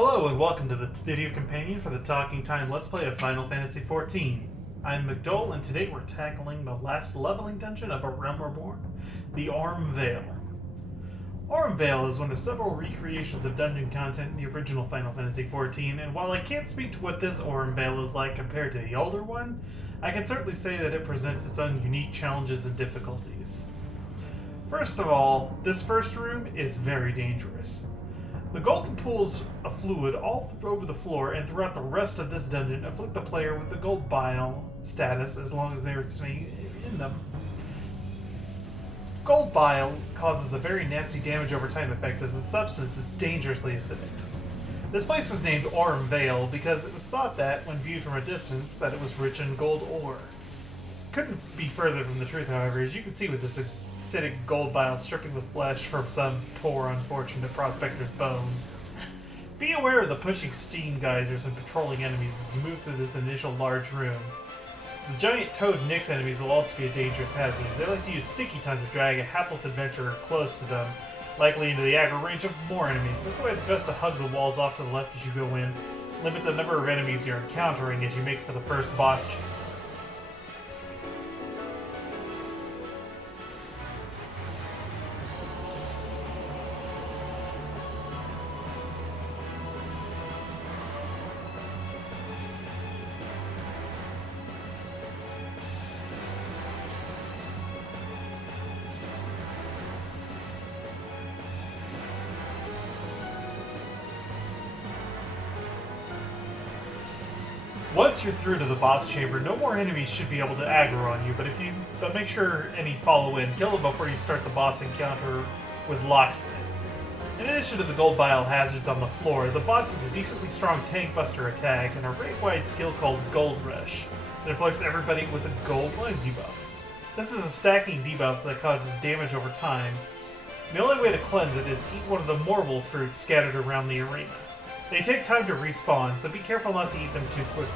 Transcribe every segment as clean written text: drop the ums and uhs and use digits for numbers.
Hello and welcome to the video companion for the Talking Time Let's Play of Final Fantasy XIV. I'm McDole and today we're tackling the last leveling dungeon of A Realm Reborn, the Aurum Vale. Aurum Vale is one of several recreations of dungeon content in the original Final Fantasy XIV, and while I can't speak to what this Aurum Vale is like compared to the older one, I can certainly say that it presents its own unique challenges and difficulties. First of all, this first room is very dangerous. The golden pools of fluid all over the floor and throughout the rest of this dungeon afflict the player with the gold bile status as long as they are staying in them. Gold bile causes a very nasty damage over time effect as the substance is dangerously acidic. This place was named Aurum Vale because it was thought that, when viewed from a distance, that it was rich in gold ore. Couldn't be further from the truth, however, as you can see with this acidic gold bile stripping the flesh from some poor unfortunate prospector's bones. Be aware of the pushing steam geysers and patrolling enemies as you move through this initial large room. So the giant toad Nyx enemies will also be a dangerous hazard, as they like to use sticky tongue to drag a hapless adventurer close to them, likely into the aggro range of more enemies. That's why it's best to hug the walls off to the left as you go in, limit the number of enemies you're encountering as you make for the first boss chamber. Once you're through to the boss chamber, no more enemies should be able to aggro on you, but make sure any follow in. Kill them before you start the boss encounter with locksmith. In addition to the gold bile hazards on the floor, the boss has a decently strong tank buster attack and a rank-wide skill called Gold Rush that inflicts everybody with a gold line debuff. This is a stacking debuff that causes damage over time. The only way to cleanse it is to eat one of the marble fruits scattered around the arena. They take time to respawn, so be careful not to eat them too quickly.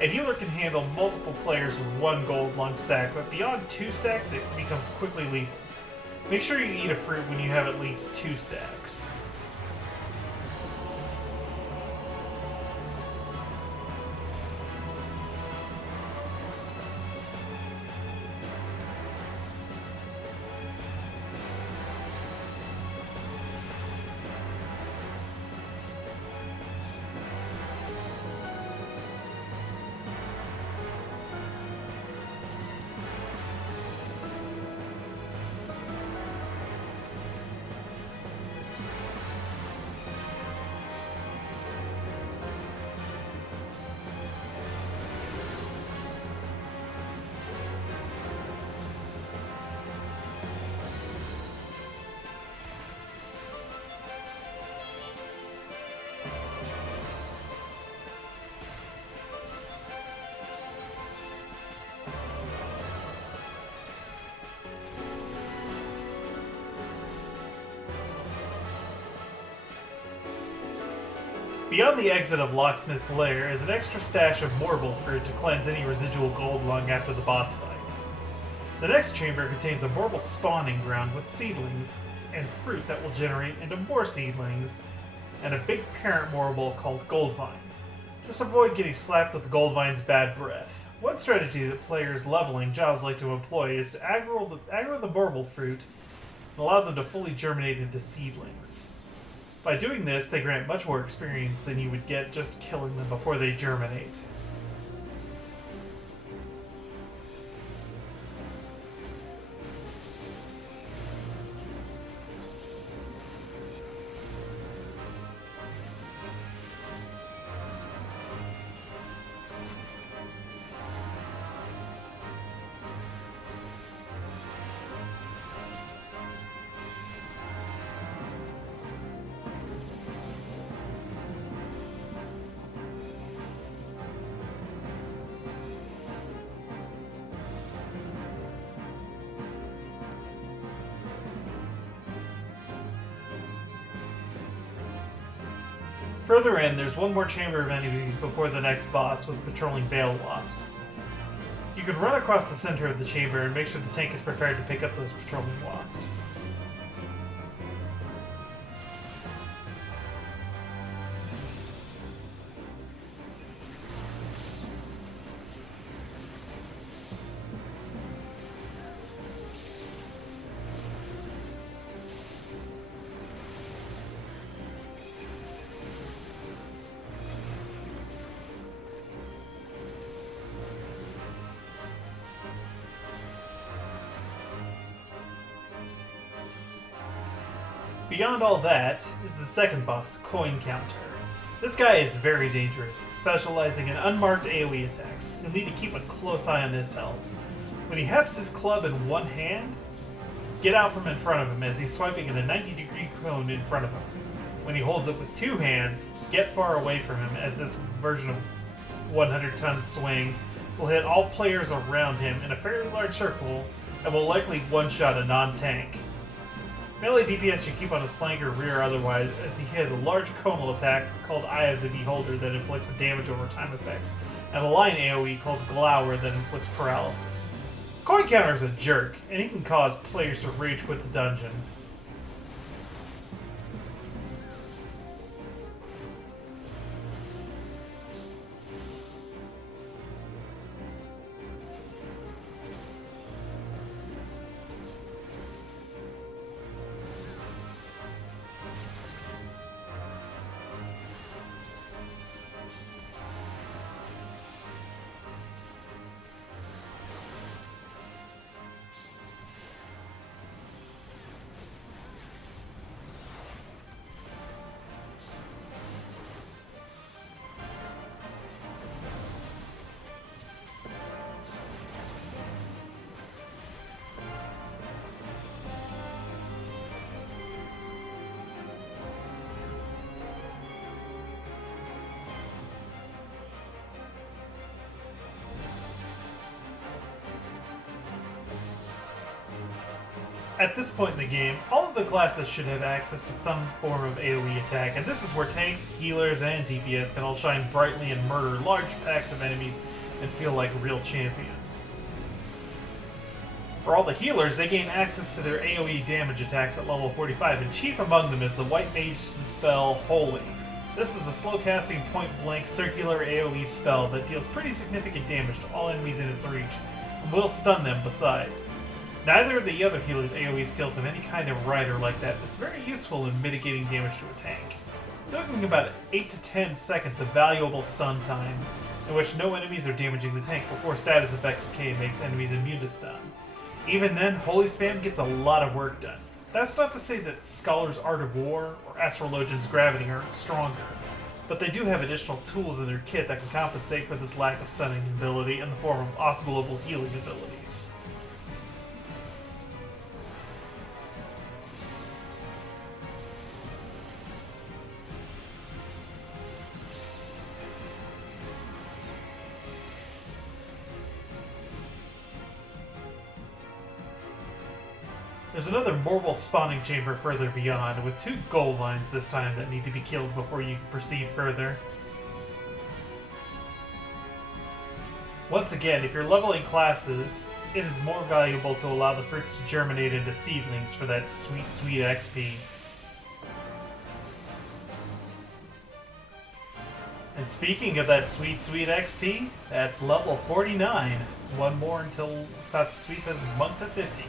A healer can handle multiple players with one gold lung stack, but beyond 2 stacks it becomes quickly lethal. Make sure you eat a fruit when you have at least 2 stacks. Beyond the exit of Locksmith's lair is an extra stash of marble fruit to cleanse any residual gold lung after the boss fight. The next chamber contains a marble spawning ground with seedlings and fruit that will generate into more seedlings, and a big parent marble called Goldvine. Just avoid getting slapped with Goldvine's bad breath. One strategy that players leveling jobs like to employ is to aggro the marble fruit and allow them to fully germinate into seedlings. By doing this, they grant much more experience than you would get just killing them before they germinate. Further in, there's one more chamber of enemies before the next boss with patrolling Vale wasps. You can run across the center of the chamber and make sure the tank is prepared to pick up those patrolling wasps. Beyond all that is the second boss, Coincounter. This guy is very dangerous, specializing in unmarked AoE attacks. You'll need to keep a close eye on his tells. When he hefts his club in one hand, get out from in front of him as he's swiping in a 90-degree cone in front of him. When he holds it with two hands, get far away from him as this version of 100-ton swing will hit all players around him in a fairly large circle and will likely one-shot a non-tank. Melee DPS should keep on his flank or rear otherwise, as he has a large conal attack called Eye of the Beholder that inflicts a damage over time effect, and a line AoE called Glower that inflicts paralysis. Coincounter is a jerk, and he can cause players to rage quit the dungeon. At this point in the game, all of the classes should have access to some form of AoE attack, and this is where tanks, healers, and DPS can all shine brightly and murder large packs of enemies and feel like real champions. For all the healers, they gain access to their AoE damage attacks at level 45, and chief among them is the White Mage's spell, Holy. This is a slow-casting, point-blank, circular AoE spell that deals pretty significant damage to all enemies in its reach, and will stun them besides. Neither of the other healers' AoE skills have any kind of rider like that that's very useful in mitigating damage to a tank. You're looking about 8 to 10 seconds of valuable stun time, in which no enemies are damaging the tank before status effect decay makes enemies immune to stun. Even then, Holy Spam gets a lot of work done. That's not to say that Scholar's Art of War or Astrologian's Gravity aren't stronger, but they do have additional tools in their kit that can compensate for this lack of stunning ability in the form of off-global healing abilities. There's another Mortal spawning chamber further beyond, with 2 gold lines this time that need to be killed before you can proceed further. Once again, if you're leveling classes, it is more valuable to allow the fruits to germinate into seedlings for that sweet, sweet XP. And speaking of that sweet, sweet XP, that's level 49. One more until Satsui says monk to 50.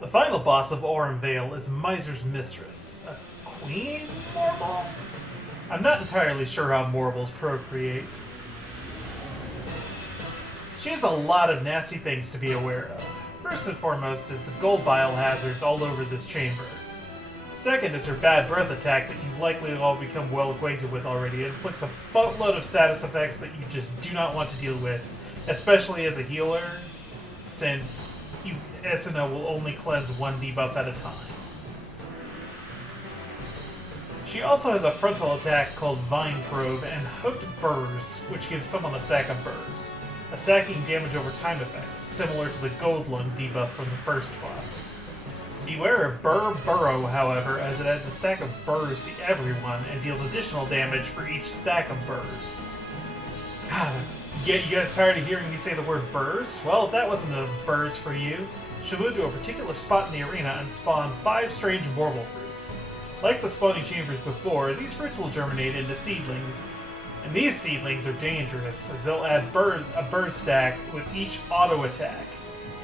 The final boss of Aurum Vale is Miser's Mistress, a queen Morble? I'm not entirely sure how Morbles procreate. She has a lot of nasty things to be aware of. First and foremost is the gold bile hazards all over this chamber. Second is her bad breath attack that you've likely all become well acquainted with already. It inflicts a boatload of status effects that you just do not want to deal with, especially as a healer, since SNO will only cleanse one debuff at a time. She also has a frontal attack called Vine Probe and Hooked Burrs, which gives someone a stack of burrs, a stacking damage over time effect, similar to the Gold Lung debuff from the first boss. Beware of Burr Burrow, however, as it adds a stack of burrs to everyone and deals additional damage for each stack of burrs. You guys tired of hearing me say the word burrs? Well, if that wasn't enough burrs for you, she'll move to a particular spot in the arena and spawn 5 strange Morble fruits. Like the spawning chambers before, these fruits will germinate into seedlings, and these seedlings are dangerous, as they'll add a burr stack with each auto attack.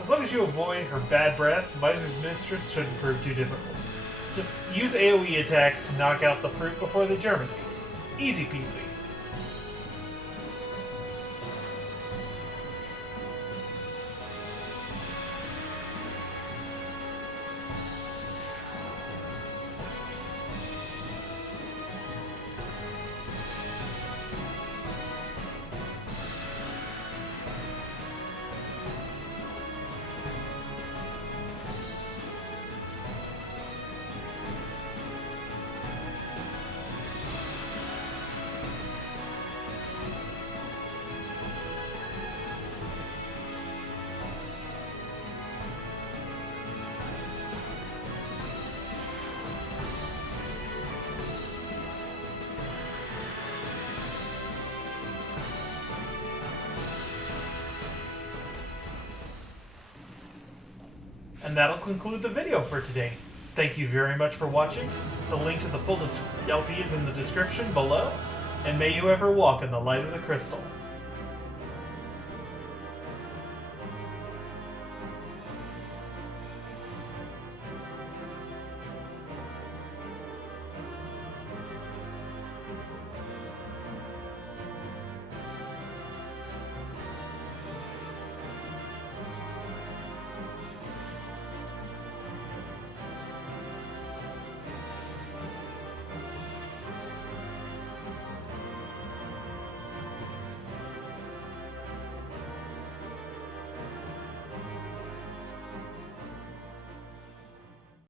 As long as you avoid her bad breath, Miser's Mistress shouldn't prove too difficult. Just use AoE attacks to knock out the fruit before they germinate. Easy peasy. And that'll conclude the video for today. Thank you very much for watching. The link to the full LP is in the description below, and may you ever walk in the light of the crystal.